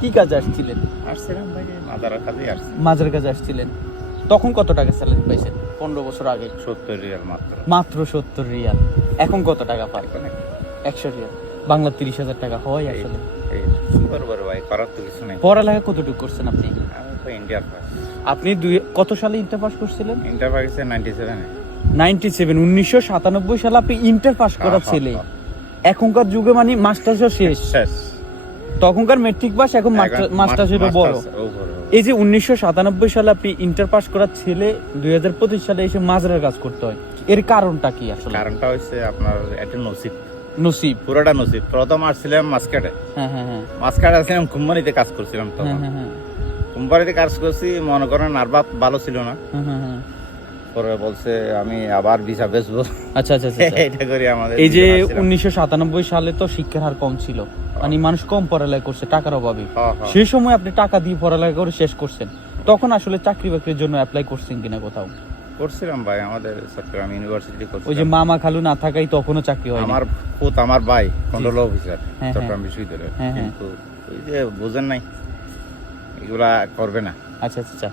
কি কাজে আসছিলেন? আসছিলাম ভাই মাদারের কাছে আসছি। মাঝের কাজে আসছিলেন। তখন কত টাকা স্যালারি পাইছেন? 15 বছর আগে 70 রিয়াল মাত্র। মাত্র 70 রিয়াল। এখন কত টাকা পান? এখন 100 রিয়াল। বাংলা 30,000 টাকা হয় আসলে। এই কি করবো রে ভাই, করার তো কিছু নেই। পড়ালেখা কতটুকু করছেন আপনি? আমি তো ইন্ডিয়ার ফার্স্ট। আপনি কত সালে ইন্টার পাস করছিলেন? ইন্টার পাকিস্তান 97 1997 সালে আপনি ইন্টার পাস করা ছেলে। এখনকার যুগে মানে মাস্টার্সও শেষ। শেষ। তখনকার মেট্রিক পাস, এখন মাস্টার্সেরও বড়। এই যে 1997 সালে আপনি ইন্টার পাস করার ছেলে 2025 সালে এসে মাজরার কাজ করতে হয়, এর কারণটা কি আসলে? কারণটা হচ্ছে আপনার একটা নসিব। নসিব। পুরোটা নসিব। প্রথম আসছিলাম মাসকাটে। হ্যাঁ হ্যাঁ হ্যাঁ মাসকাটে আসছিলাম, কোম্পানিতে কাজ করছিলাম তখন। হ্যাঁ হ্যাঁ হ্যাঁ কোম্পানিতে কাজ করছি, মনে করেন আর বাপ ভালো ছিল না। হ্যাঁ হ্যাঁ হ্যাঁ। পরে বলছে আমি আবার ভিসা বেচবো। আচ্ছা আচ্ছা আচ্ছা। এটা করি আমাদের। এই যে 1997 সালে তো শিক্ষার হার কম ছিল, মানে মানুষ কম পড়ালেখা করছে টাকার অভাবে। সেই সময় আপনি টাকা দিয়ে পড়ালেখা করে শেষ করছেন, তখন আসলে চাকরি বাকরির জন্য অ্যাপ্লাই করছেন কিনা কোথাও? করছিলাম ভাই, আমাদের চট্টগ্রাম ইউনিভার্সিটি করছিলাম। ওই যে মামা খালু না থাকাই তখনও চাকরি হয়নি। আমার পুত, আমার ভাই কন্ট্রোল অফিসার হ্যাঁ, চট্টগ্রাম বিশ্ববিদ্যালয়ের। হ্যাঁ, হ্যাঁ। কিন্তু ওই যে বোঝেন নাই, এগুলা করবে না। আচ্ছা আচ্ছা আচ্ছা।